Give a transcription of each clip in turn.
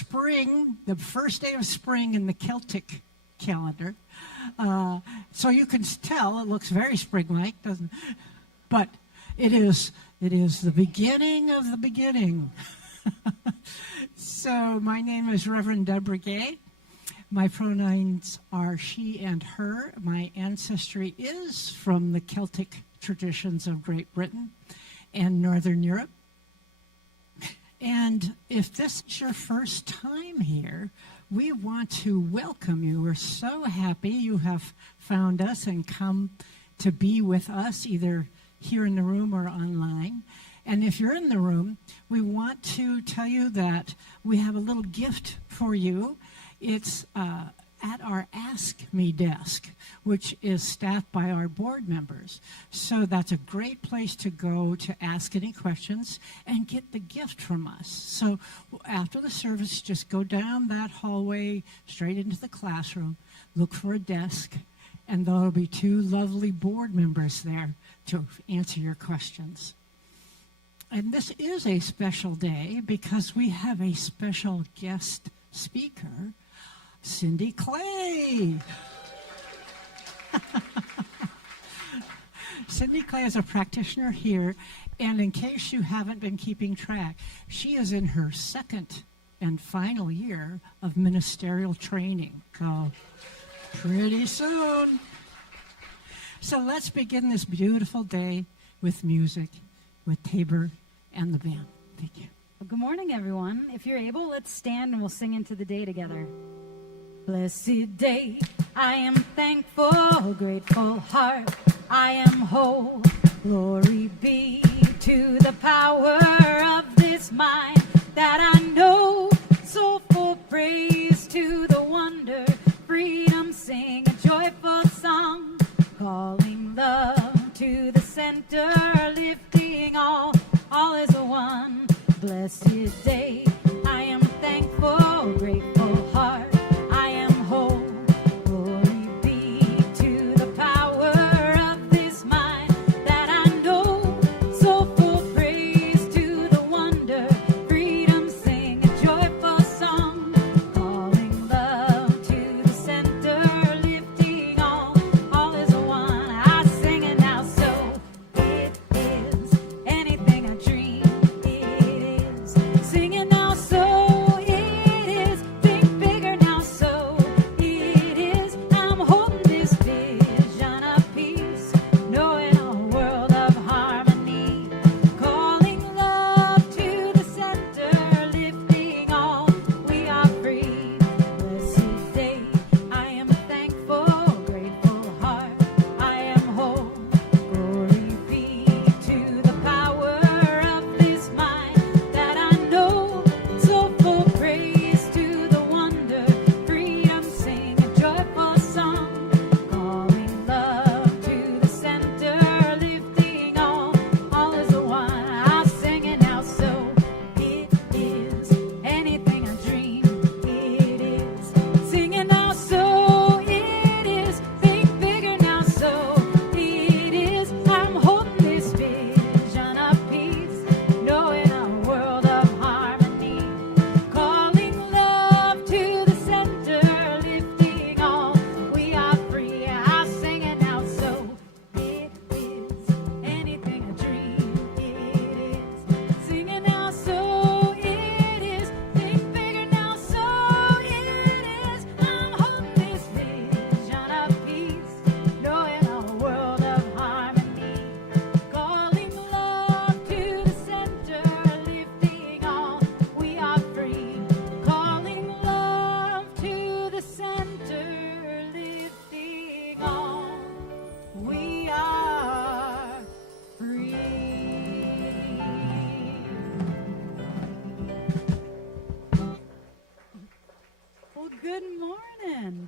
spring, the first day of spring in the Celtic calendar. So you can tell it looks very spring-like, doesn't it? But it is the beginning of the beginning. So my name is Reverend Deborah Gay. My pronouns are she and her. My ancestry is from the Celtic traditions of Great Britain and Northern Europe. And if this is your first time here, we want to welcome you. We're so happy you have found us and come to be with us, either here in the room or online. And if you're in the room, we want to tell you that we have a little gift for you. It's at our Ask Me desk, which is staffed by our board members. So that's a great place to go to ask any questions and get the gift from us. So after the service, just go down that hallway straight into the classroom, look for a desk, and there'll be two lovely board members there to answer your questions. And this is a special day because we have a special guest speaker, Cindy Clay. Cindy Clay is a practitioner here, and in case you haven't been keeping track, she is in her second and final year of ministerial training. So pretty soon. So let's begin this beautiful day with music, with Tabor and the band. Thank you. Well, good morning, everyone. If you're able, let's stand and we'll sing into the day together. Blessed day, I am thankful, grateful heart, I am whole. Glory be to the power of this mind that I know. Soulful praise to the wonder, freedom, sing a joyful song. Calling love to the center, lifting all is one. Blessed day, I am thankful, grateful heart.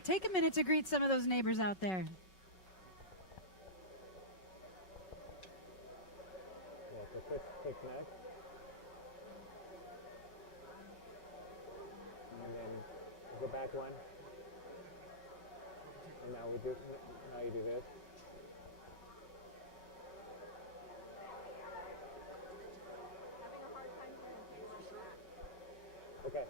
Take a minute to greet some of those neighbors out there. Yeah, so quick next. And then go back one. And now you do this. Okay.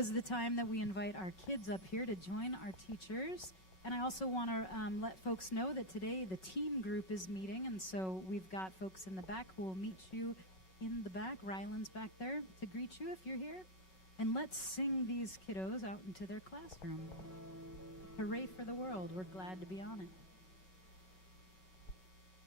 is the time that we invite our kids up here to join our teachers. And I also want to let folks know that today the teen group is meeting, and so we've got folks in the back who will meet you in the back. Ryland's back there to greet you if you're here. And let's sing these kiddos out into their classroom. Hooray for the world. We're glad to be on it.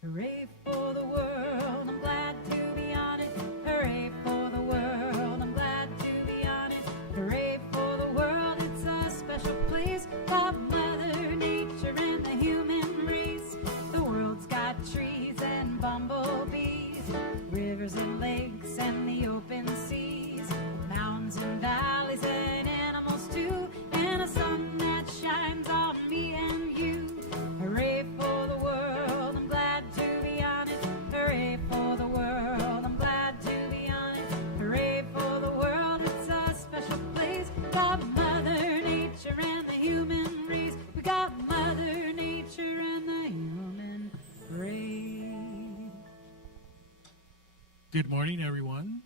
Hooray for the world. I'm glad to be on it. Hooray for the world. I'm glad to be on it. Hooray for the world. It's a special place. God, Mother Nature and the human race. The world's got trees and bumblebees, rivers and lakes and the open seas, mountains and valleys and animals too, and a sun that shines on me and you. Hooray for the world, I'm glad to be on it. Hooray for the world, I'm glad to be on it. Hooray for the world, it's a special place. Got Mother Nature and the human race. We got Mother Nature and the human race. Good morning, everyone.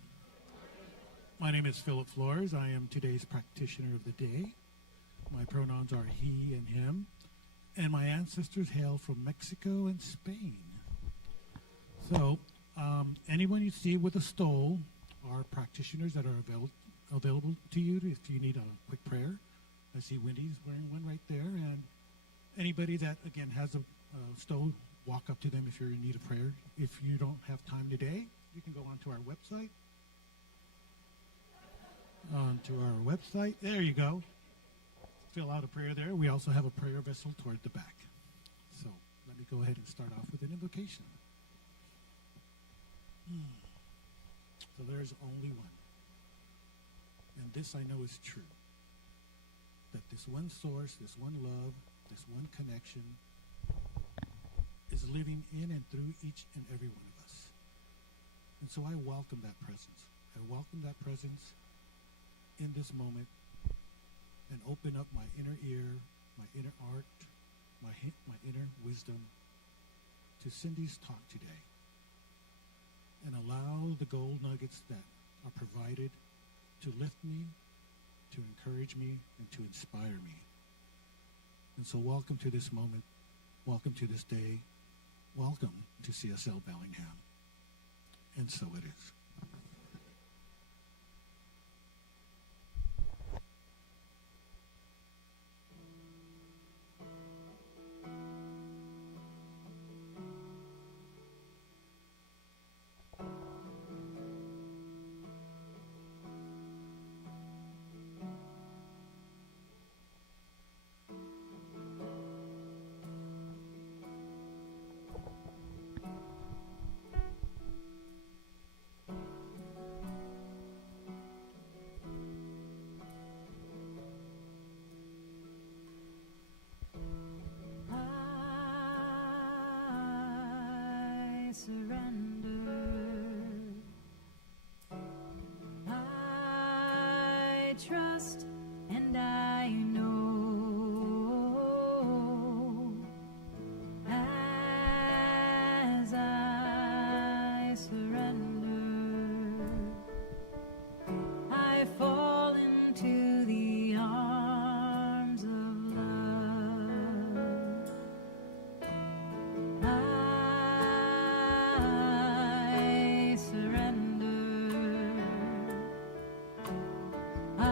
My name is Philip Flores. I am today's practitioner of the day. My pronouns are he and him, and my ancestors hail from Mexico and Spain. So, anyone you see with a stole are practitioners that are available to you if you need a quick prayer. I see Wendy's wearing one right there, and anybody that, again, has a stole, walk up to them if you're in need of prayer. If you don't have time today, you can go onto our website. There you go. Fill out a prayer there. We also have a prayer vessel toward the back. So let me go ahead and start off with an invocation. So there's only one. And this I know is true. That this one source, this one love, this one connection is living in and through each and every one of us. And so I welcome that presence. I welcome that presence in this moment and open up my inner ear, my inner art, my inner wisdom to Cindy's talk today, and allow the gold nuggets that are provided to lift me, to encourage me, and to inspire me. And so welcome to this moment, welcome to this day, welcome to CSL Bellingham. And so it is. Surrender. I trust and I know as I surrender, I fall into the arms of love. I surrender. I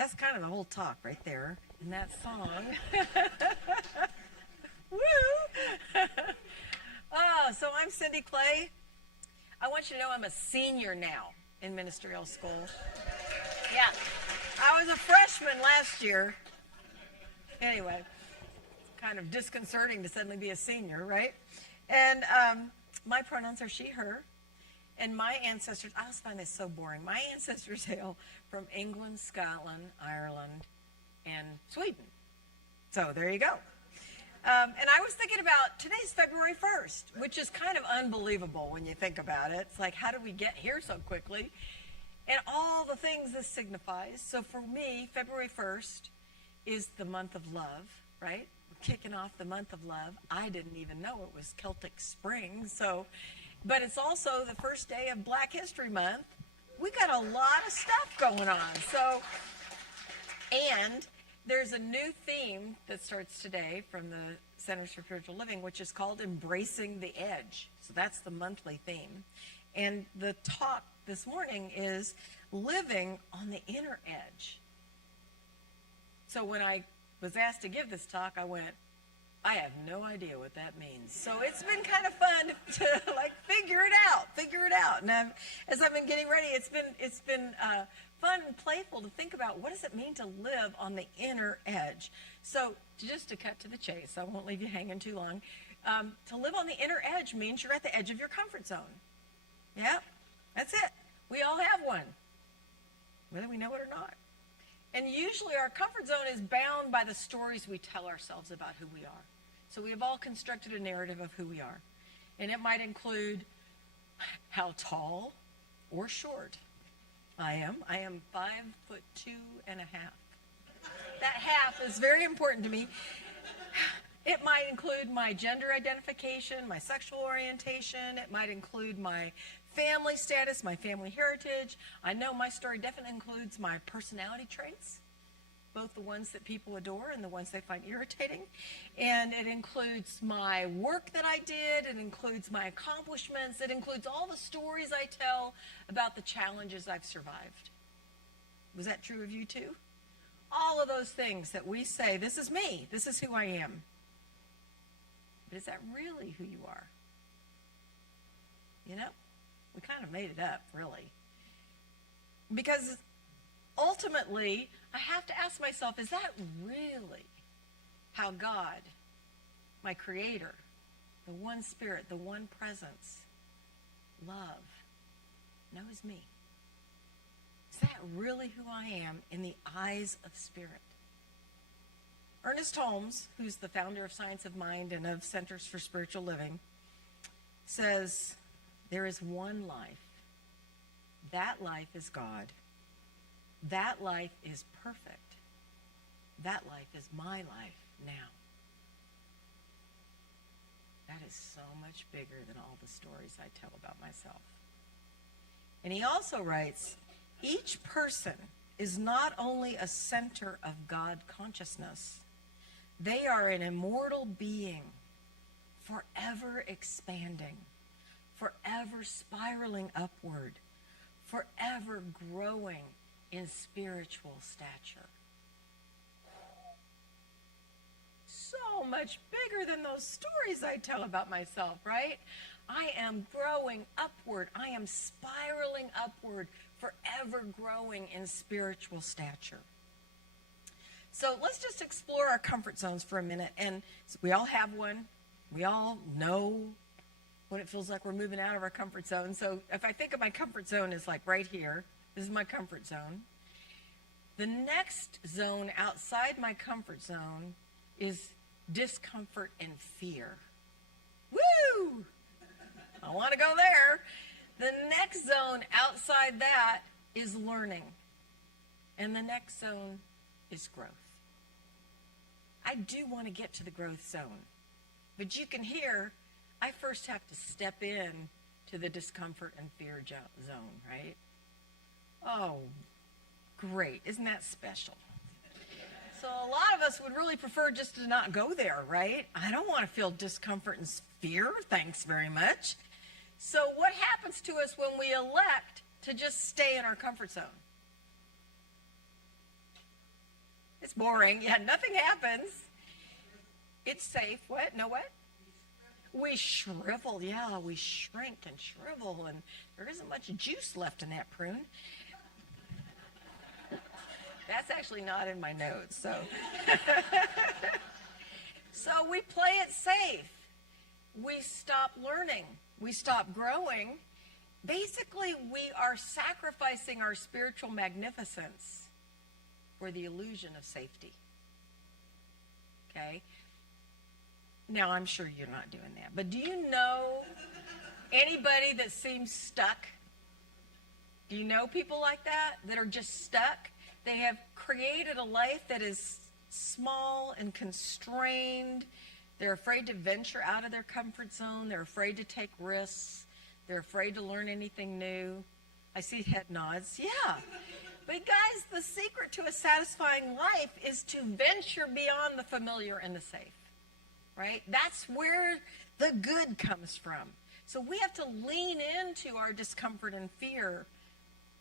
That's kind of the whole talk right there in that song. Woo! So I'm Cindy Clay. I want you to know I'm a senior now in ministerial school. Yeah. I was a freshman last year. Anyway, kind of disconcerting to suddenly be a senior, right? And my pronouns are she, her. And my ancestors, I always find this so boring. My ancestors hail from England, Scotland, Ireland, and Sweden. So there you go. And I was thinking about, today's February 1st, which is kind of unbelievable when you think about it. It's like, how did we get here so quickly? And all the things this signifies. So for me, February 1st is the month of love, right? We're kicking off the month of love. I didn't even know it was Celtic Spring. But it's also the first day of Black History Month. We got a lot of stuff going on. And there's a new theme that starts today from the Centers for Spiritual Living, which is called Embracing the Edge. So that's the monthly theme. And the talk this morning is living on the inner edge. So when I was asked to give this talk, I went, I have no idea what that means. So it's been kind of fun to like figure it out. And as I've been getting ready, it's been fun and playful to think about what does it mean to live on the inner edge. So just to cut to the chase, I won't leave you hanging too long. To live on the inner edge means you're at the edge of your comfort zone. Yeah, that's it. We all have one, whether we know it or not. And usually our comfort zone is bound by the stories we tell ourselves about who we are. So we have all constructed a narrative of who we are. And it might include how tall or short I am. I am 5'2.5". That half is very important to me. It might include my gender identification, my sexual orientation. It might include my family status, my family heritage. I know my story definitely includes my personality traits, both the ones that people adore and the ones they find irritating. And it includes my work that I did. It includes my accomplishments. It includes all the stories I tell about the challenges I've survived. Was that true of you too? All of those things that we say, this is me, this is who I am. But is that really who you are? You know, we kind of made it up, really. Because ultimately, I have to ask myself, is that really how God, my Creator, the one Spirit, the one presence, love, knows me? Is that really who I am in the eyes of Spirit? Ernest Holmes, who's the founder of Science of Mind and of Centers for Spiritual Living, says, there is one life. That life is God. That life is perfect. That life is my life now. That is so much bigger than all the stories I tell about myself. And he also writes, each person is not only a center of God consciousness, they are an immortal being, forever expanding, forever spiraling upward, forever growing in spiritual stature. So much bigger than those stories I tell about myself, right? I am growing upward. I am spiraling upward, forever growing in spiritual stature. So let's just explore our comfort zones for a minute. And we all have one. We all know when it feels like we're moving out of our comfort zone. So if I think of my comfort zone as like right here, this is my comfort zone. The next zone outside my comfort zone is discomfort and fear. Woo! I want to go there. The next zone outside that is learning. And the next zone is growth. I do want to get to the growth zone. But you can hear, I first have to step in to the discomfort and fear zone, right? Oh, great. Isn't that special? So a lot of us would really prefer just to not go there, right? I don't want to feel discomfort and fear, thanks very much. So what happens to us when we elect to just stay in our comfort zone? It's boring. Yeah, nothing happens. It's safe. What? No what? We shrivel. Yeah, we shrink and shrivel, and there isn't much juice left in that prune. That's actually not in my notes, so. So we play it safe. We stop learning. We stop growing. Basically, we are sacrificing our spiritual magnificence for the illusion of safety. Okay? Now, I'm sure you're not doing that. But do you know anybody that seems stuck? Do you know people like that are just stuck? They have created a life that is small and constrained. They're afraid to venture out of their comfort zone. They're afraid to take risks. They're afraid to learn anything new. I see head nods. Yeah. But guys, the secret to a satisfying life is to venture beyond the familiar and the safe, right? That's where the good comes from. So we have to lean into our discomfort and fear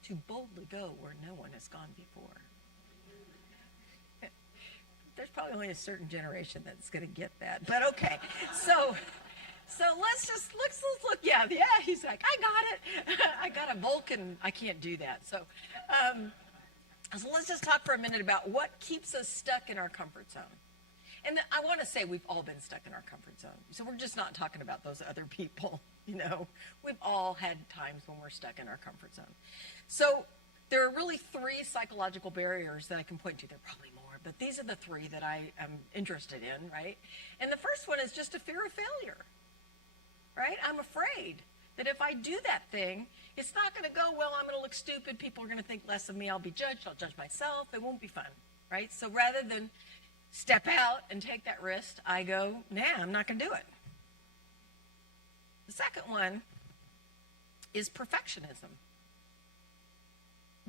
to boldly go where no one has gone before. There's probably only a certain generation that's going to get that, but okay. So let's look. Yeah, he's like, I got it. I got a Vulcan. I can't do that. So So let's just talk for a minute about what keeps us stuck in our comfort zone. And I want to say we've all been stuck in our comfort zone. So we're just not talking about those other people, you know. We've all had times when we're stuck in our comfort zone. So there are really 3 psychological barriers that I can point to. There are probably more, but these are the 3 that I am interested in, right? And the first one is just a fear of failure, right? I'm afraid that if I do that thing, it's not going to go well. I'm going to look stupid. People are going to think less of me. I'll be judged. I'll judge myself. It won't be fun, right? So rather than step out and take that risk, I go, nah, I'm not going to do it. The second one is perfectionism.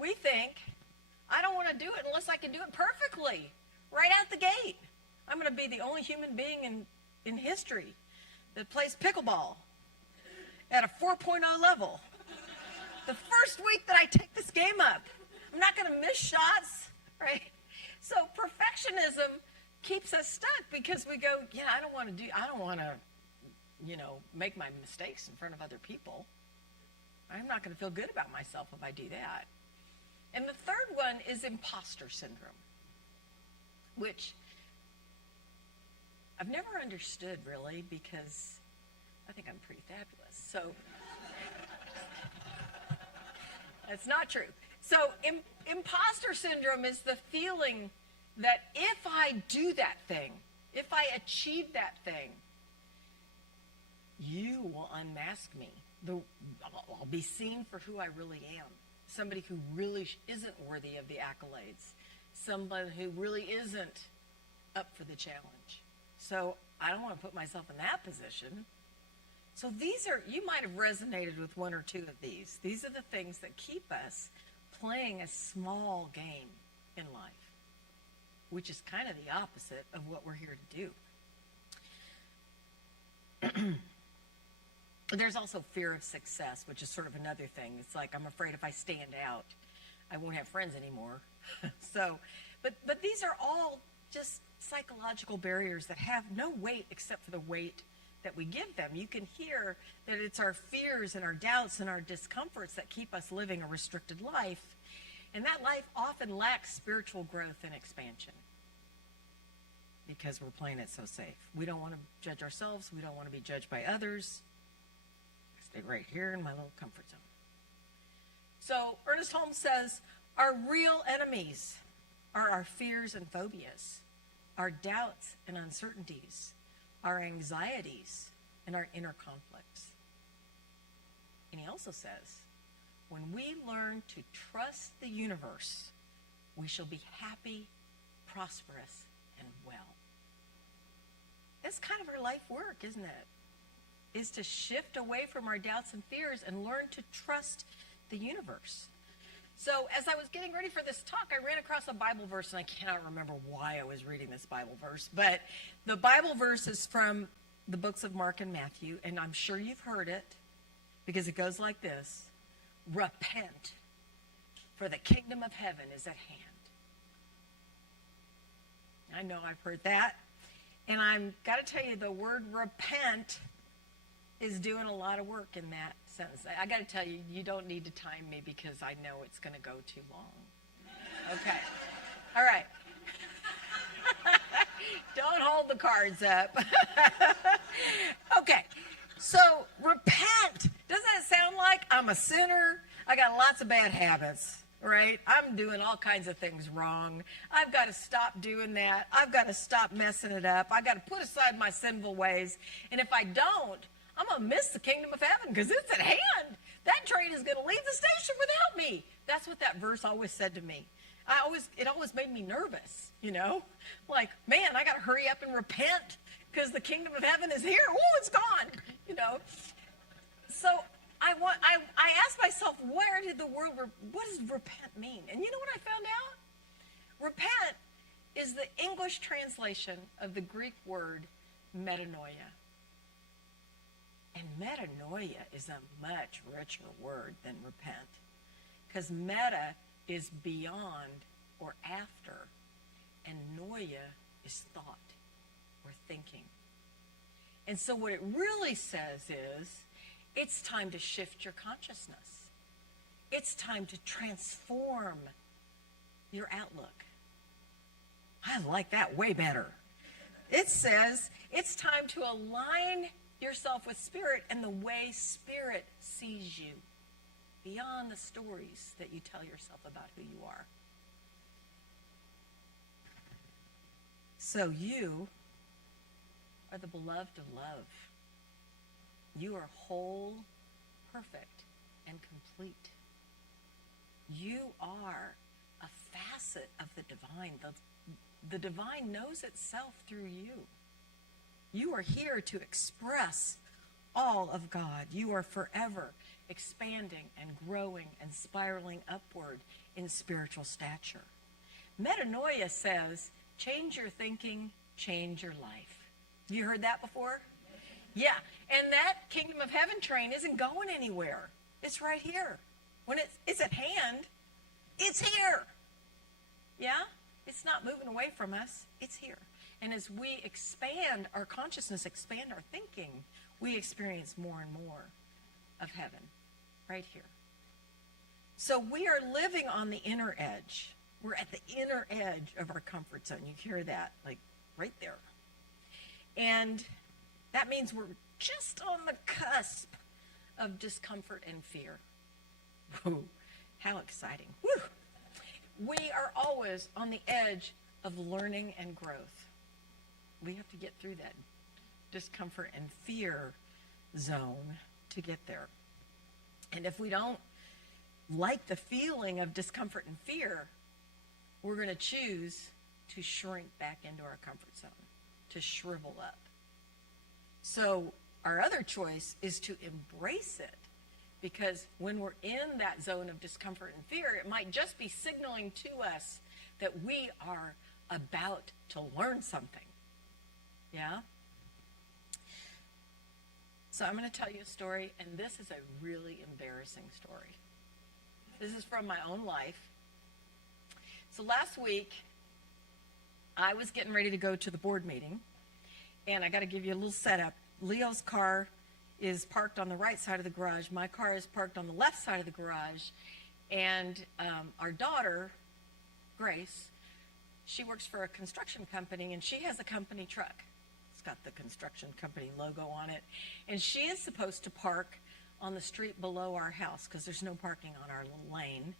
We think, I don't want to do it unless I can do it perfectly, right out the gate. I'm going to be the only human being in history that plays pickleball at a 4.0 level. The first week that I take this game up, I'm not going to miss shots, right? So perfectionism keeps us stuck because we go, yeah, I don't want to, make my mistakes in front of other people. I'm not going to feel good about myself if I do that. And the third one is imposter syndrome, which I've never understood really because I think I'm pretty fabulous. So that's not true. So imposter syndrome is the feeling that if I do that thing, if I achieve that thing, you will unmask me. I'll be seen for who I really am. Somebody who really isn't worthy of the accolades. Someone who really isn't up for the challenge. So I don't want to put myself in that position. So you might have resonated with 1 or 2 of these. These are the things that keep us playing a small game in life, which is kind of the opposite of what we're here to do. There's also fear of success, which is sort of another thing. It's like, I'm afraid if I stand out, I won't have friends anymore. But these are all just psychological barriers that have no weight except for the weight that we give them. You can hear that it's our fears and our doubts and our discomforts that keep us living a restricted life. And that life often lacks spiritual growth and expansion because we're playing it so safe. We don't want to judge ourselves. We don't want to be judged by others. I stay right here in my little comfort zone. So Ernest Holmes says, our real enemies are our fears and phobias, our doubts and uncertainties, our anxieties, and our inner conflicts. And he also says, when we learn to trust the universe, we shall be happy, prosperous, and well. That's kind of our life work, isn't it? Is to shift away from our doubts and fears and learn to trust the universe. So as I was getting ready for this talk, I ran across a Bible verse, and I cannot remember why I was reading this Bible verse, but the Bible verse is from the books of Mark and Matthew, and I'm sure you've heard it because it goes like this: repent, for the kingdom of heaven is at hand. I know I've heard that, and I'm got to tell you, the word repent is doing a lot of work in that sentence. I got to tell you, you don't need to time me because I know it's going to go too long. Okay. All right. Don't hold the cards up. Okay. So, repent. Doesn't that sound like I'm a sinner? I got lots of bad habits, right? I'm doing all kinds of things wrong. I've got to stop doing that. I've got to stop messing it up. I've got to put aside my sinful ways. And if I don't, I'm going to miss the kingdom of heaven because it's at hand. That train is going to leave the station without me. That's what that verse always said to me. It always made me nervous, you know? Like, man, I got to hurry up and repent because the kingdom of heaven is here. Oh, it's gone, you know? So I asked myself, what does repent mean? And you know what I found out? Repent is the English translation of the Greek word metanoia. And metanoia is a much richer word than repent, because meta is beyond or after, and noia is thought or thinking. And so what it really says is, it's time to shift your consciousness. It's time to transform your outlook. I like that way better. It says it's time to align yourself with Spirit and the way Spirit sees you, beyond the stories that you tell yourself about who you are. So you are the beloved of love. You are whole, perfect, and complete. You are a facet of the divine. The divine knows itself through you. You are here to express all of God. You are forever expanding and growing and spiraling upward in spiritual stature. Metanoia says, change your thinking, change your life. Have you heard that before? Yeah, and that kingdom of heaven train isn't going anywhere. It's right here. When it's at hand, it's here. Yeah? It's not moving away from us. It's here. And as we expand our consciousness, expand our thinking, we experience more and more of heaven right here. So we are living on the inner edge. We're at the inner edge of our comfort zone. You hear that, like right there. And that means we're just on the cusp of discomfort and fear. Whoa, how exciting. Woo. We are always on the edge of learning and growth. We have to get through that discomfort and fear zone to get there. And if we don't like the feeling of discomfort and fear, we're going to choose to shrink back into our comfort zone, to shrivel up. So our other choice is to embrace it, because when we're in that zone of discomfort and fear, it might just be signaling to us that we are about to learn something. Yeah? So I'm going to tell you a story, and this is a really embarrassing story. This is from my own life. So last week, I was getting ready to go to the board meeting, and I got to give you a little setup. Leo's car is parked on the right side of the garage. My car is parked on the left side of the garage. And our daughter, Grace, she works for a construction company, and she has a company truck. It's got the construction company logo on it. And she is supposed to park on the street below our house because there's no parking on our little lane.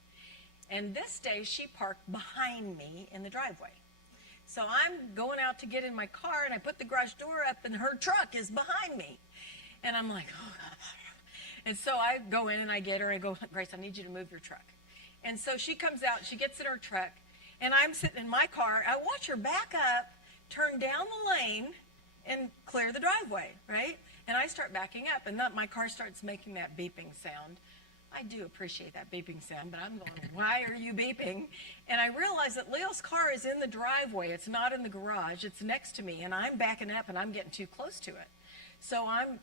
And this day, she parked behind me in the driveway. So I'm going out to get in my car, and I put the garage door up, and her truck is behind me. And I'm like, oh, God. And so I go in, and I get her. I go, Grace, I need you to move your truck. And so she comes out. She gets in her truck, and I'm sitting in my car. I watch her back up, turn down the lane, and clear the driveway, right? And I start backing up, and my car starts making that beeping sound. I do appreciate that beeping sound, but I'm going, why are you beeping? And I realize that Leo's car is in the driveway. It's not in the garage. It's next to me, and I'm backing up, and I'm getting too close to it. So I'm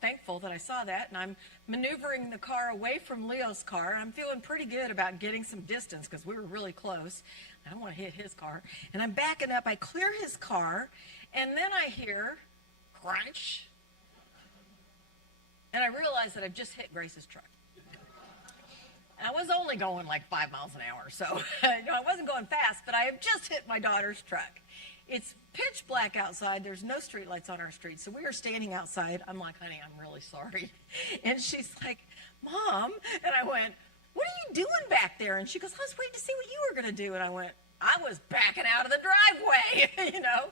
thankful that I saw that, and I'm maneuvering the car away from Leo's car. I'm feeling pretty good about getting some distance because we were really close. I don't want to hit his car. And I'm backing up. I clear his car, and then I hear crunch, and I realize that I've just hit Grace's truck. I was only going like 5 miles an hour, so I wasn't going fast, but I have just hit my daughter's truck. It's pitch black outside. There's no streetlights on our street, so we are standing outside. I'm like, honey, I'm really sorry. And she's like, Mom. And I went, what are you doing back there? And she goes, I was waiting to see what you were going to do. And I went, I was backing out of the driveway, you know.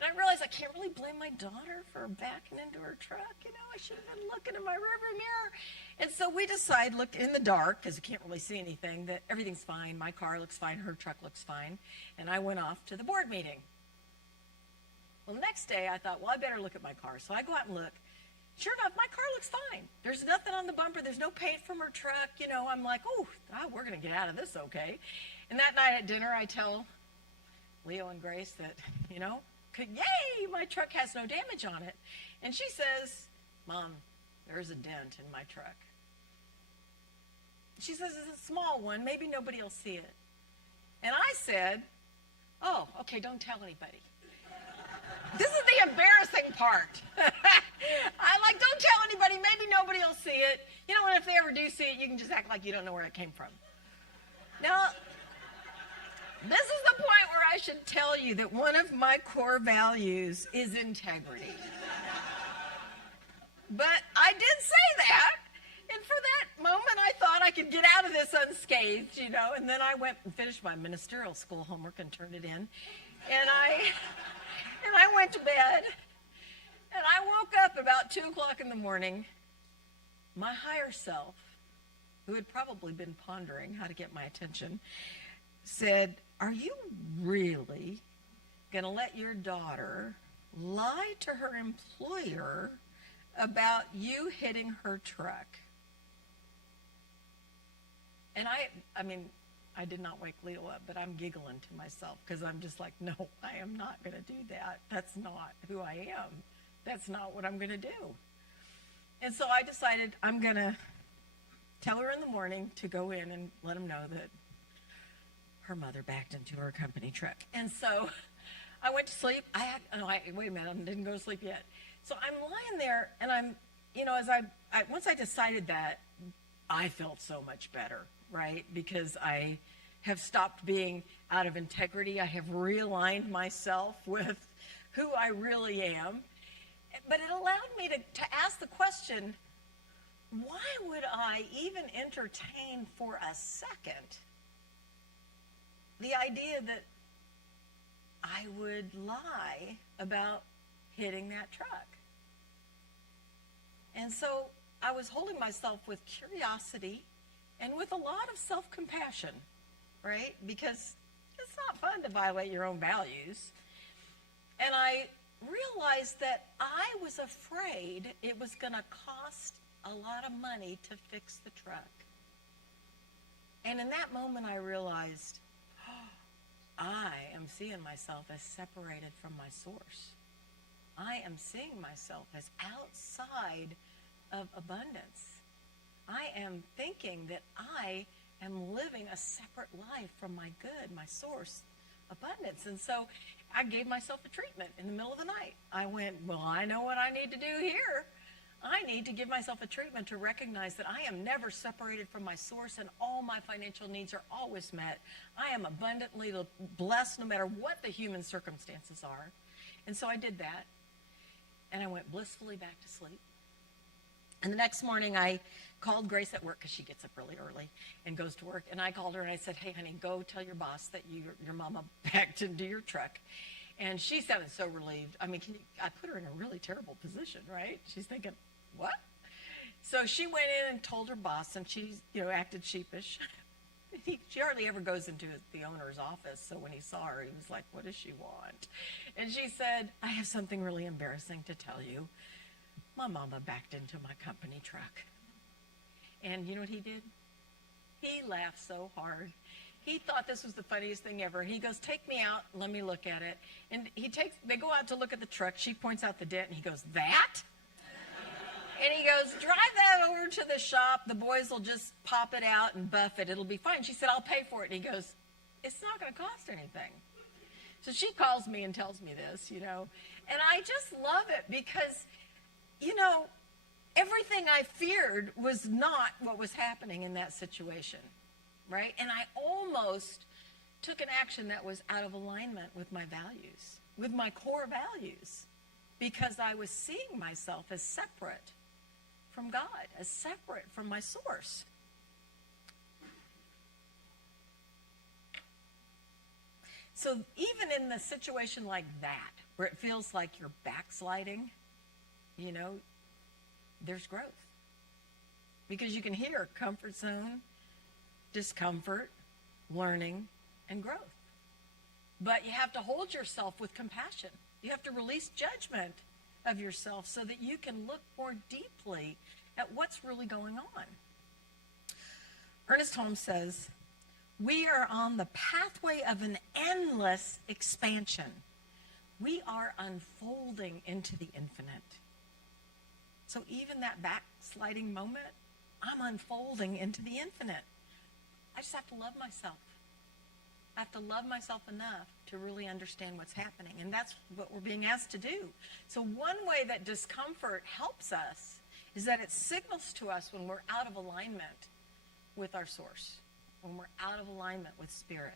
And I realized I can't really blame my daughter for backing into her truck. You know, I should have been looking in my rearview mirror. And so we decide, look in the dark, because we can't really see anything, that everything's fine. My car looks fine. Her truck looks fine. And I went off to the board meeting. Well, the next day I thought, well, I better look at my car. So I go out and look. Sure enough, my car looks fine. There's nothing on the bumper. There's no paint from her truck. You know, I'm like, oh, we're going to get out of this okay. And that night at dinner, I tell Leo and Grace that, you know, yay, my truck has no damage on it. And she says, Mom, there's a dent in my truck. She says, it's a small one. Maybe nobody will see it. And I said, oh, okay, don't tell anybody. This is the embarrassing part. I'm like, don't tell anybody. Maybe nobody will see it. You know, and if they ever do see it, you can just act like you don't know where it came from. Now, This is the point where I should tell you that one of my core values is integrity. But I did say that, and for that moment I thought I could get out of this unscathed, you know, and then I went and finished my ministerial school homework and turned it in, and I went to bed, and I woke up about 2 o'clock in the morning. My higher self, who had probably been pondering how to get my attention, said, "Are you really going to let your daughter lie to her employer about you hitting her truck?" And I mean, I did not wake Leo up, but I'm giggling to myself because I'm just like, no, I am not going to do that. That's not who I am. That's not what I'm going to do. And so I decided I'm going to tell her in the morning to go in and let him know that her mother backed into her company truck. And so I went to sleep. Wait a minute, I didn't go to sleep yet. So I'm lying there, and I'm, you know, as once I decided that, I felt so much better, right? Because I have stopped being out of integrity. I have realigned myself with who I really am. But it allowed me to ask the question, why would I even entertain for a second the idea that I would lie about hitting that truck? And so I was holding myself with curiosity and with a lot of self-compassion, right? Because it's not fun to violate your own values. And I realized that I was afraid it was going to cost a lot of money to fix the truck. And in that moment, I realized, I am seeing myself as separated from my source. I am seeing myself as outside of abundance. I am thinking that I am living a separate life from my good, my source, abundance. And so I gave myself a treatment in the middle of the night. I went, well, I know what I need to do here. I need to give myself a treatment to recognize that I am never separated from my source and all my financial needs are always met. I am abundantly blessed no matter what the human circumstances are. And so I did that, and I went blissfully back to sleep. And the next morning, I called Grace at work because she gets up really early and goes to work. And I called her and I said, hey, honey, go tell your boss that your mama backed into your truck. And she sounded so relieved. I mean, I put her in a really terrible position, right? She's thinking, what? So she went in and told her boss, and she, acted sheepish. She hardly ever goes into the owner's office. So when he saw her, he was like, what does she want? And she said, I have something really embarrassing to tell you. My mama backed into my company truck. And you know what he did? He laughed so hard. He thought this was the funniest thing ever. And he goes, take me out, let me look at it. And they go out to look at the truck. She points out the dent, and he goes, that? And he goes, drive that over to the shop. The boys will just pop it out and buff it. It'll be fine. She said, I'll pay for it. And he goes, it's not going to cost anything. So she calls me and tells me this, And I just love it because, everything I feared was not what was happening in that situation, right? And I almost took an action that was out of alignment with my values, with my core values, because I was seeing myself as separate from God, as separate from my source. So even in a situation like that, where it feels like you're backsliding, there's growth. Because you can hear comfort zone, discomfort, learning, and growth. But you have to hold yourself with compassion. You have to release judgment of yourself so that you can look more deeply at what's really going on. Ernest Holmes says, we are on the pathway of an endless expansion. We are unfolding into the infinite. So even that backsliding moment, I'm unfolding into the infinite. I just have to love myself. I have to love myself enough to really understand what's happening. And that's what we're being asked to do. So one way that discomfort helps us is that it signals to us when we're out of alignment with our source, when we're out of alignment with spirit.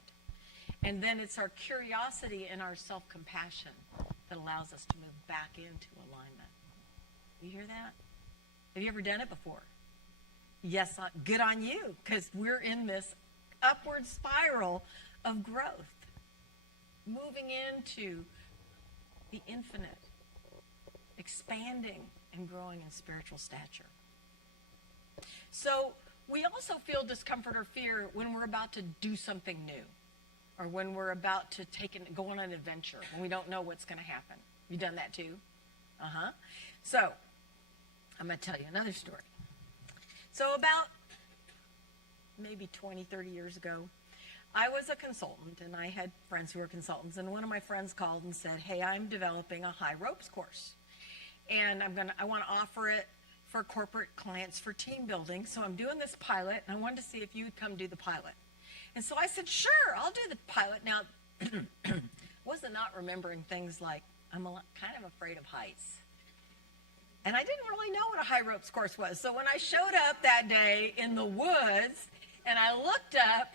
And then it's our curiosity and our self-compassion that allows us to move back into alignment. You hear that? Have you ever done it before? Yes, good on you, because we're in this upward spiral of growth, moving into the infinite, expanding and growing in spiritual stature. So we also feel discomfort or fear when we're about to do something new, or when we're about to go on an adventure, when we don't know what's going to happen. You done that too? So I'm going to tell you another story. So about maybe 20, 30 years ago, I was a consultant, and I had friends who were consultants, and one of my friends called and said, hey, I'm developing a high ropes course, and I want to offer it for corporate clients for team building, so I'm doing this pilot, and I wanted to see if you would come do the pilot. And so I said, sure, I'll do the pilot. Now, wasn't not remembering things like I'm kind of afraid of heights. And I didn't really know what a high ropes course was. So when I showed up that day in the woods and I looked up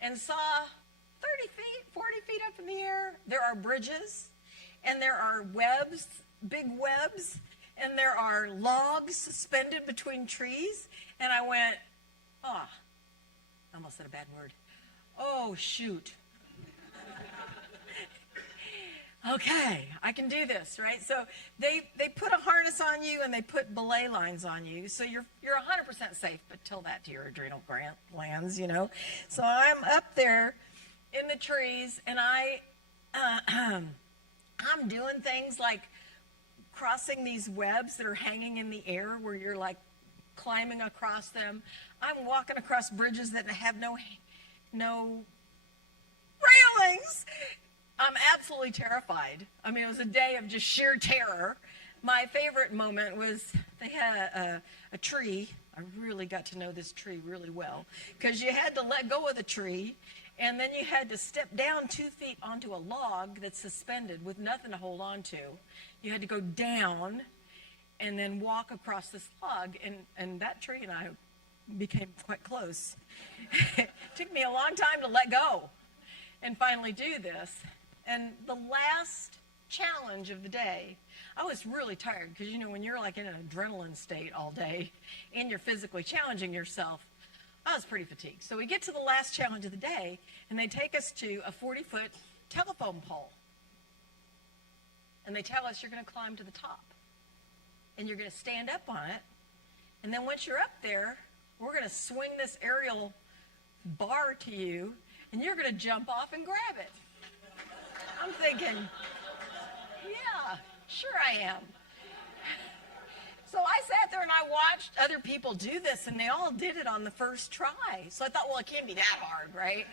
and saw 30 feet, 40 feet up in the air, there are bridges and there are webs, big webs, and there are logs suspended between trees. And I went, I almost said a bad word. Oh, shoot. Okay, I can do this, right? So they put a harness on you and they put belay lines on you, so you're 100% safe, but tell that to your adrenal glands, you know. So I'm up there in the trees, and I'm doing things like crossing these webs that are hanging in the air where you're like climbing across them. I'm walking across bridges that have no railings. I'm absolutely terrified. I mean, it was a day of just sheer terror. My favorite moment was they had a tree. I really got to know this tree really well, because you had to let go of the tree, and then you had to step down 2 feet onto a log that's suspended with nothing to hold on to. You had to go down and then walk across this log, and that tree and I became quite close. It took me a long time to let go and finally do this. And the last challenge of the day, I was really tired, because, you know, when you're like in an adrenaline state all day and you're physically challenging yourself, I was pretty fatigued. So we get to the last challenge of the day, and they take us to a 40-foot telephone pole. And they tell us you're going to climb to the top, and you're going to stand up on it. And then once you're up there, we're going to swing this aerial bar to you, and you're going to jump off and grab it. I'm thinking, yeah, sure I am. So I sat there and I watched other people do this, and they all did it on the first try. So I thought, well, it can't be that hard, right?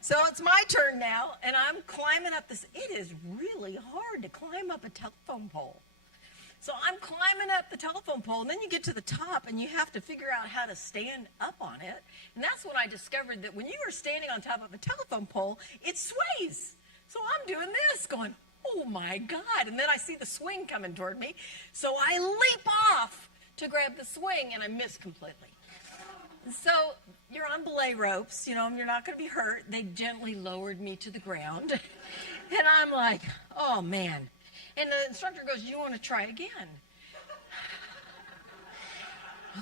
So it's my turn now, and I'm climbing up this. It is really hard to climb up a telephone pole. So I'm climbing up the telephone pole, and then you get to the top, and you have to figure out how to stand up on it. And that's when I discovered that when you are standing on top of a telephone pole, it sways. So I'm doing this, going, oh my God. And then I see the swing coming toward me. So I leap off to grab the swing, and I miss completely. So you're on belay ropes, you know, and you're not going to be hurt. They gently lowered me to the ground. And I'm like, oh man. And the instructor goes, you want to try again?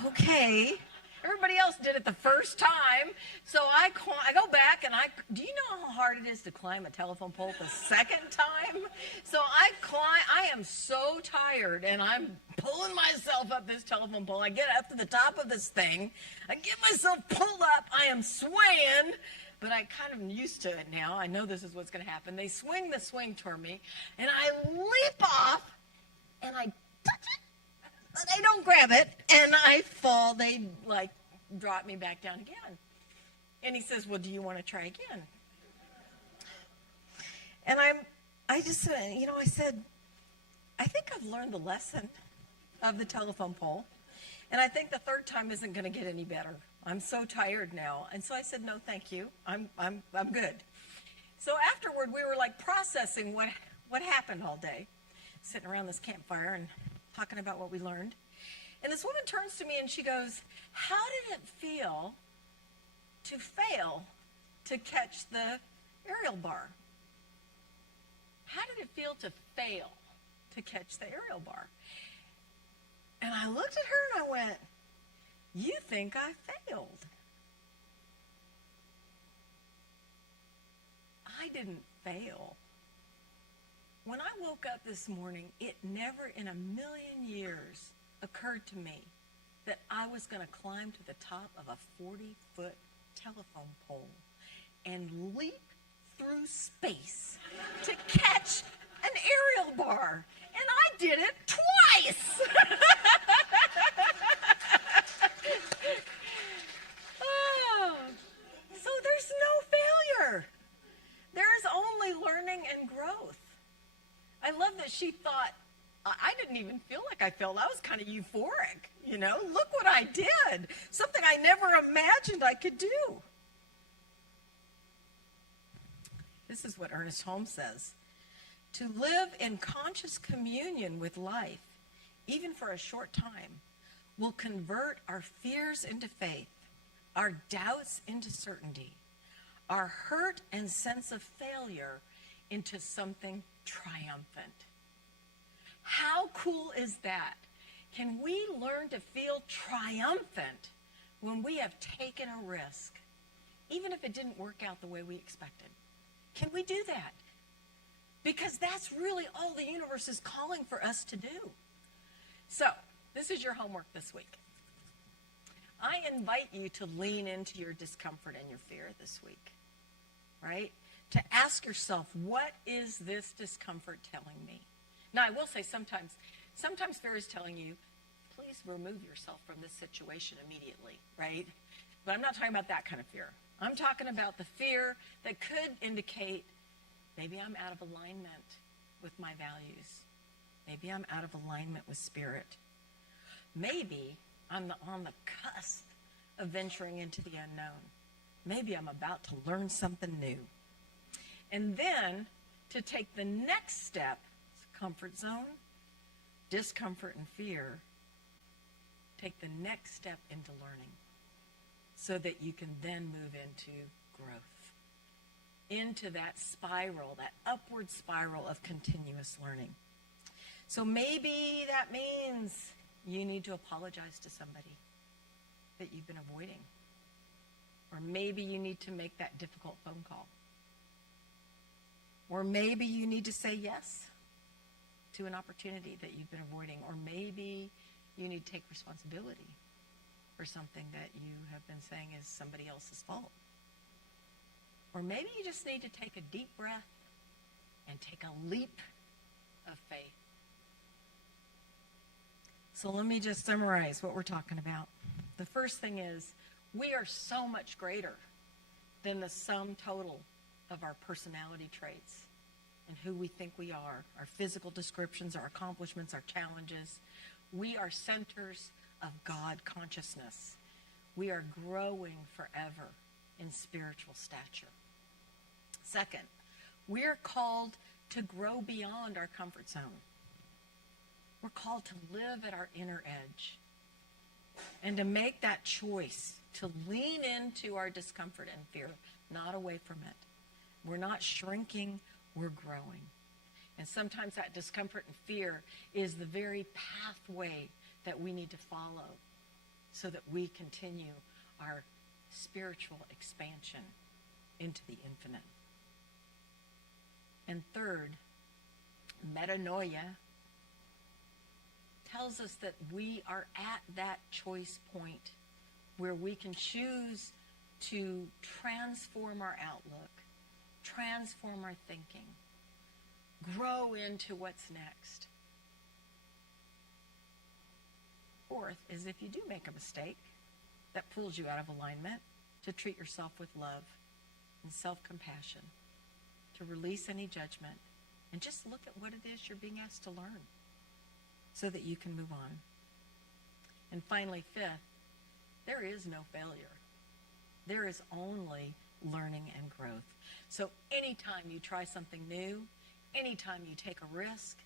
Okay. Everybody else did it the first time. So I go back, and do you know how hard it is to climb a telephone pole the second time? So I am so tired, and I'm pulling myself up this telephone pole. I get up to the top of this thing. I get myself pulled up. I am swaying, but I kind of am used to it now. I know this is what's going to happen. They swing the swing toward me, and I leap off, and I touch it. But I don't grab it, and I fall. They, like, drop me back down again. And he says, well, do you want to try again? And I just said, you know, I said, I think I've learned the lesson of the telephone pole, and I think the third time isn't going to get any better. I'm so tired now. And so I said, no, thank you. I'm good. So afterward, we were, like, processing what happened all day, sitting around this campfire and talking about what we learned. And this woman turns to me and she goes, how did it feel to fail to catch the aerial bar. How did it feel to fail to catch the aerial bar? And I looked at her and I went, you think I failed? I didn't fail. When I woke up this morning, it never in a million years occurred to me that I was going to climb to the top of a 40-foot telephone pole and leap through space to catch an aerial bar. And I did it twice. Oh, so there's no failure. There's only learning and growth. I love that she thought, I didn't even feel like I failed. I was kind of euphoric, you know. Look what I did. Something I never imagined I could do. This is what Ernest Holmes says. To live in conscious communion with life, even for a short time, will convert our fears into faith, our doubts into certainty, our hurt and sense of failure into something triumphant. How cool is that? Can we learn to feel triumphant when we have taken a risk, even if it didn't work out the way we expected? Can we do that? Because that's really all the universe is calling for us to do. So, this is your homework this week. I invite you to lean into your discomfort and your fear this week, right? To ask yourself, what is this discomfort telling me? Now, I will say sometimes fear is telling you, please remove yourself from this situation immediately, right? But I'm not talking about that kind of fear. I'm talking about the fear that could indicate maybe I'm out of alignment with my values. Maybe I'm out of alignment with spirit. Maybe I'm on the cusp of venturing into the unknown. Maybe I'm about to learn something new. And then to take the next step, comfort zone, discomfort and fear, take the next step into learning so that you can then move into growth, into that spiral, that upward spiral of continuous learning. So maybe that means you need to apologize to somebody that you've been avoiding. Or maybe you need to make that difficult phone call. Or maybe you need to say yes to an opportunity that you've been avoiding. Or maybe you need to take responsibility for something that you have been saying is somebody else's fault. Or maybe you just need to take a deep breath and take a leap of faith. So let me just summarize what we're talking about. The first thing is, we are so much greater than the sum total of our personality traits and who we think we are, our physical descriptions, our accomplishments, our challenges. We are centers of God consciousness. We are growing forever in spiritual stature. Second, we are called to grow beyond our comfort zone. We're called to live at our inner edge and to make that choice to lean into our discomfort and fear, not away from it. We're not shrinking, we're growing. And sometimes that discomfort and fear is the very pathway that we need to follow so that we continue our spiritual expansion into the infinite. And third, metanoia tells us that we are at that choice point where we can choose to transform our outlook, transform our thinking, grow into what's next. Fourth is, if you do make a mistake that pulls you out of alignment, to treat yourself with love and self-compassion, to release any judgment, and just look at what it is you're being asked to learn so that you can move on. And finally, fifth, there is no failure. There is only learning and growth. So anytime you try something new, anytime you take a risk,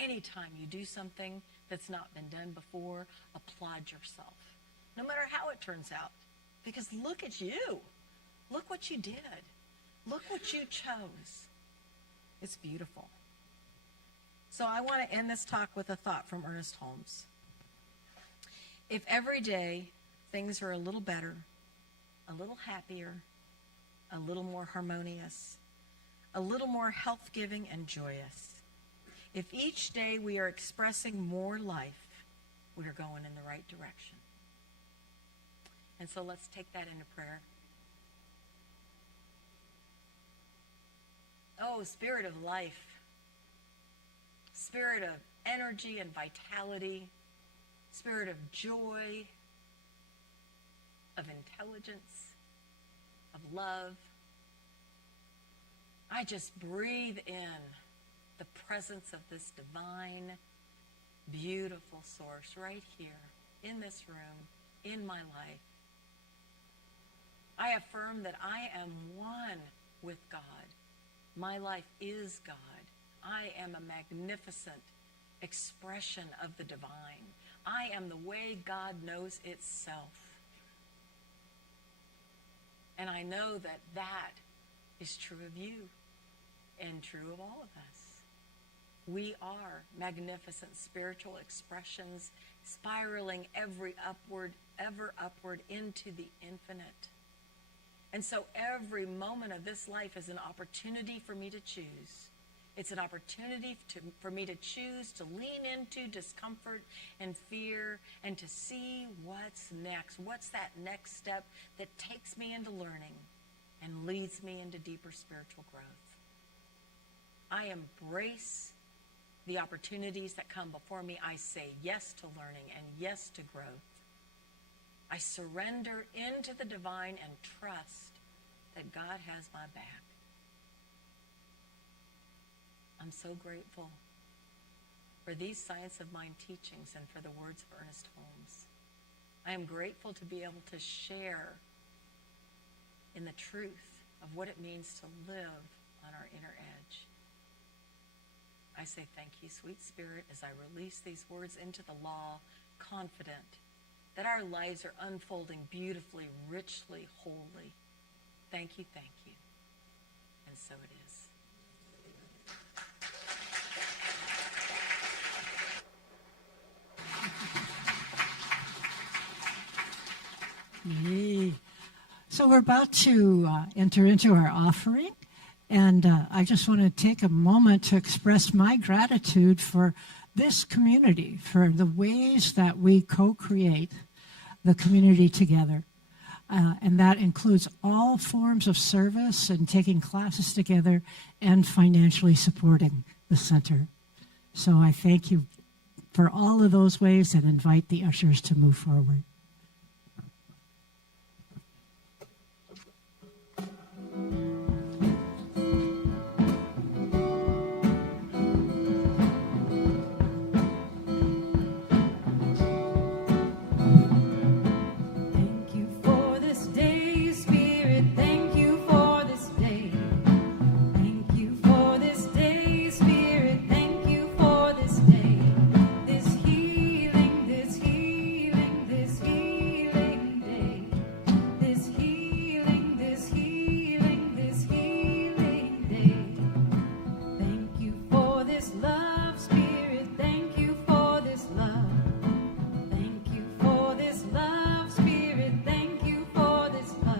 anytime you do something that's not been done before, applaud yourself, no matter how it turns out. Because look at you. Look what you did. Look what you chose. It's beautiful. So I want to end this talk with a thought from Ernest Holmes. If every day things are a little better, a little happier, a little more harmonious, a little more health-giving and joyous, if each day we are expressing more life, we are going in the right direction. And so let's take that into prayer. Oh, Spirit of life, Spirit of energy and vitality, Spirit of joy, of intelligence, of love, I just breathe in the presence of this divine, beautiful source right here, in this room, in my life. I affirm that I am one with God. My life is God. I am a magnificent expression of the divine. I am the way God knows itself. And I know that that is true of you and true of all of us. We are magnificent spiritual expressions spiraling ever upward into the infinite. And so every moment of this life is an opportunity for me to choose. It's an opportunity for me to choose to lean into discomfort and fear and to see what's next. What's that next step that takes me into learning and leads me into deeper spiritual growth? I embrace the opportunities that come before me. I say yes to learning and yes to growth. I surrender into the divine and trust that God has my back. I'm so grateful for these Science of Mind teachings and for the words of Ernest Holmes. I am grateful to be able to share in the truth of what it means to live on our inner edge. I say thank you, sweet Spirit, as I release these words into the law, confident that our lives are unfolding beautifully, richly, wholly. Thank you, and so it is. Yay. So we're about to enter into our offering, and I just want to take a moment to express my gratitude for this community, for the ways that we co-create the community together. And that includes all forms of service and taking classes together and financially supporting the center. So I thank you for all of those ways and invite the ushers to move forward. Thank you for this day, Spirit. Thank you for this day. Thank you for this day, Spirit. Thank you for this day. This healing, this healing, this healing day. This healing, this healing, this healing day. Thank you for this love, Spirit. Thank you for this love. Thank you for this love, Spirit. Thank you for this love.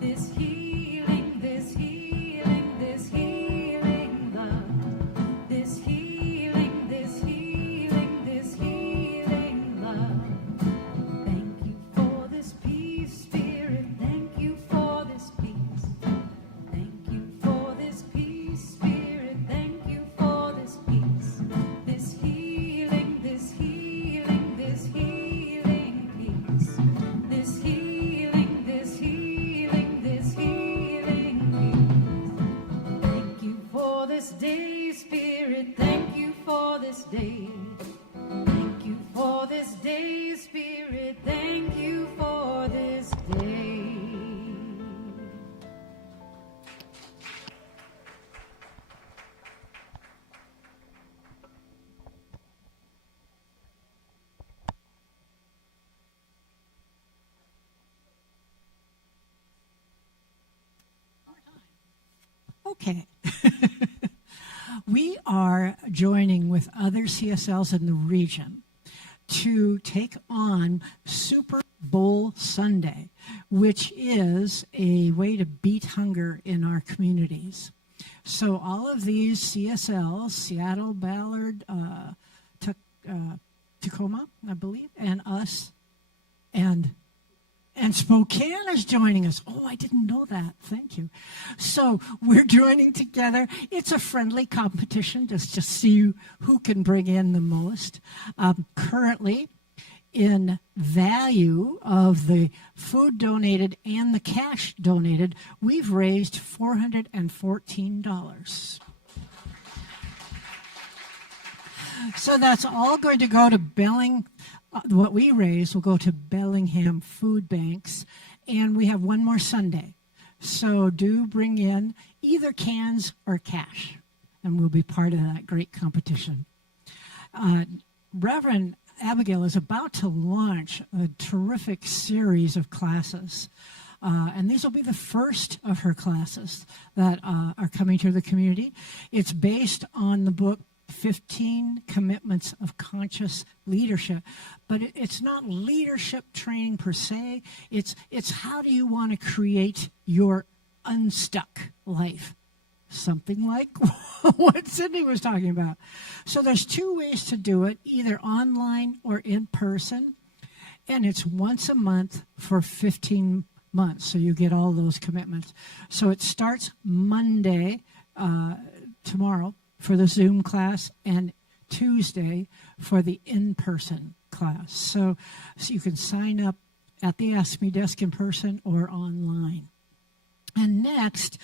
This healing, this healing, this healing love. This healing, this healing, this healing love. Thank you for this peace, Spirit. Thank you for this peace. Thank you for this peace, Spirit. Thank you for this peace. This healing, this healing, this healing peace. This healing, this healing, this healing peace. Thank you for this day, Spirit. Thank you for this day. Thank you for this day, Spirit. Thank you for this day. More time. Okay. We are joining with other CSLs in the region to take on Super Bowl Sunday, which is a way to beat hunger in our communities. So all of these CSLs, Seattle, Ballard, Tacoma, I believe, and us, and Spokane is joining us. Oh, I didn't know that. Thank you. So we're joining together. It's a friendly competition just to see who can bring in the most. Currently, in value of the food donated and the cash donated, we've raised $414. So that's all going to go to what we raise will go to Bellingham food banks, and we have one more Sunday. So do bring in either cans or cash, and we'll be part of that great competition. Reverend Abigail is about to launch a terrific series of classes. And these will be the first of her classes that are coming to the community. It's based on the book 15 Commitments of Conscious Leadership. But it's not leadership training per se. It's how do you want to create your unstuck life? Something like what Sydney was talking about. So there's two ways to do it, either online or in person. And it's once a month for 15 months. So you get all those commitments. So it starts Monday, tomorrow, for the Zoom class, and Tuesday for the in-person class. So you can sign up at the Ask Me desk in person or online. And next,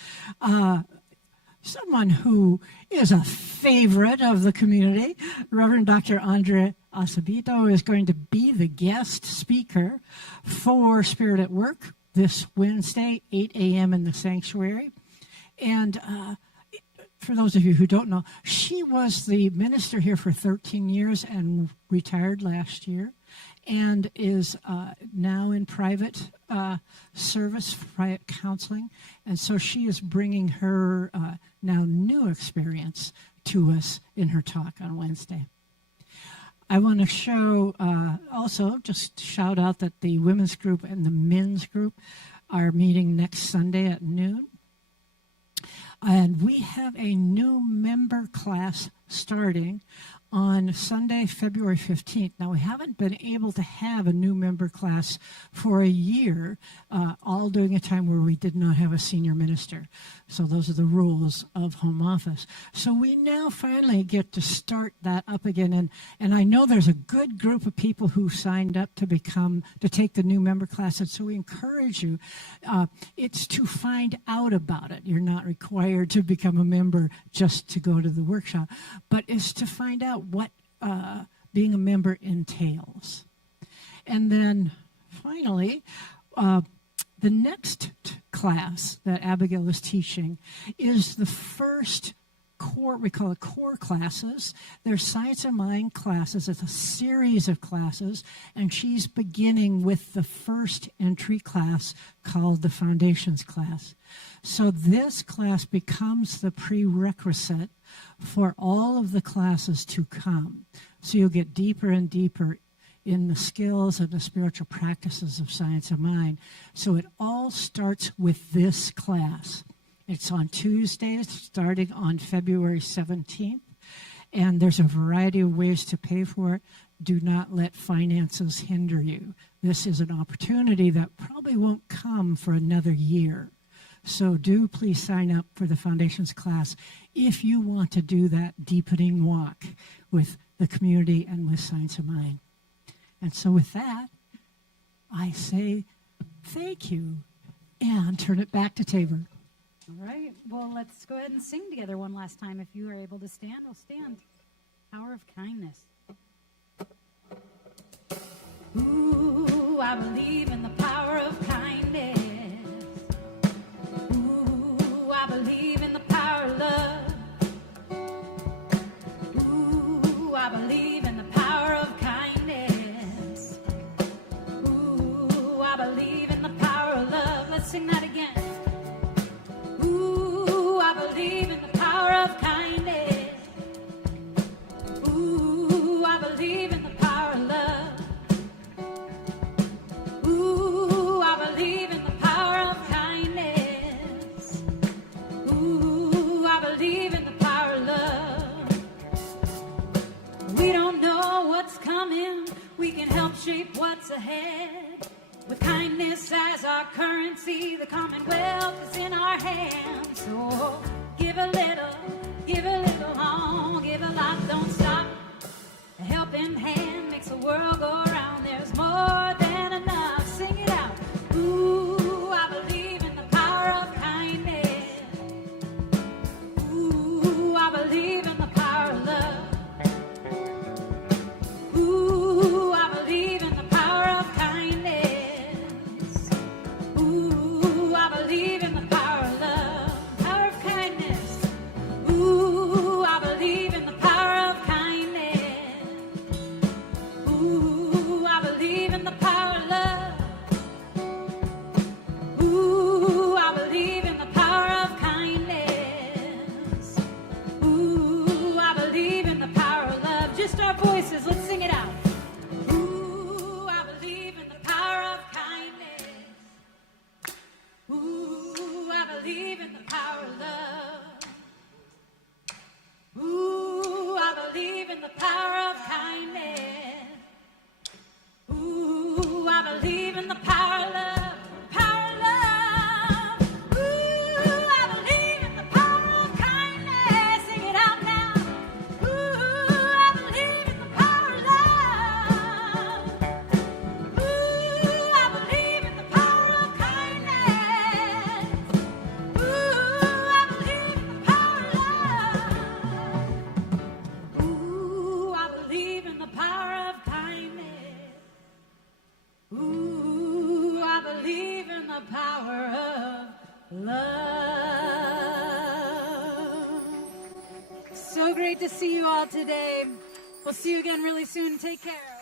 someone who is a favorite of the community, Reverend Dr. Andre Acevedo, is going to be the guest speaker for Spirit at Work this Wednesday, 8 a.m. in the sanctuary. And for those of you who don't know, she was the minister here for 13 years and retired last year, and is now in private service, private counseling. And so she is bringing her now new experience to us in her talk on Wednesday. I want to show also, just shout out that the women's group and the men's group are meeting next Sunday at noon. And we have a new member class starting on Sunday, February 15th. Now, we haven't been able to have a new member class for a year, all during a time where we did not have a senior minister. So those are the rules of home office. So we now finally get to start that up again. And I know there's a good group of people who signed up to take the new member class. And so we encourage you. It's to find out about it. You're not required to become a member just to go to the workshop, but it's to find out what being a member entails. And then finally, the next class that Abigail is teaching is the first core, we call it core classes. They're Science of Mind classes. It's a series of classes, and she's beginning with the first entry class called the Foundations class. So this class becomes the prerequisite for all of the classes to come. So you'll get deeper and deeper in the skills and the spiritual practices of Science of Mind. So it all starts with this class. It's on Tuesdays, starting on February 17th. And there's a variety of ways to pay for it. Do not let finances hinder you. This is an opportunity that probably won't come for another year. So do please sign up for the Foundations class if you want to do that deepening walk with the community and with Science of Mind. And so with that, I say thank you and turn it back to Tabor. All right. Well, let's go ahead and sing together one last time. If you are able to stand, we'll stand. Power of kindness. Ooh, I believe in the power of kindness. Ooh, I believe in the power of love. Ooh, I believe in the power of kindness. Ooh, I believe in the power of love. Let's sing that again. Ooh, I believe shape what's ahead. With kindness as our currency, the commonwealth is in our hands. So give a little on, give a lot, don't stop. A helping hand makes the world go around. There's more than enough. Sing it out. Ooh, I believe in the power of kindness. Ooh, I believe in the power of love. Ooh, I believe in the power of kindness. Ooh, I believe in the power of love, power of kindness. Ooh, I believe in the power of kindness. Ooh, I believe in the power of love. Ooh, I believe in the power of kindness. Ooh, I believe in the power of love. Just our voices, let's sing it out. Ooh, I believe in the power of kindness. Ooh, I believe in the power of love. Ooh, I believe in the power of kindness. Ooh, I believe in the power of love. Power of love. Ooh, I believe in the power of kindness. Sing it out now. Ooh, I believe in the power of love. Ooh, I believe in the power of kindness. Ooh, I believe in the power of love. Ooh, I believe in the power of kindness. Ooh, I believe in the power of love. So great to see you all today. We'll see you again really soon. Take care.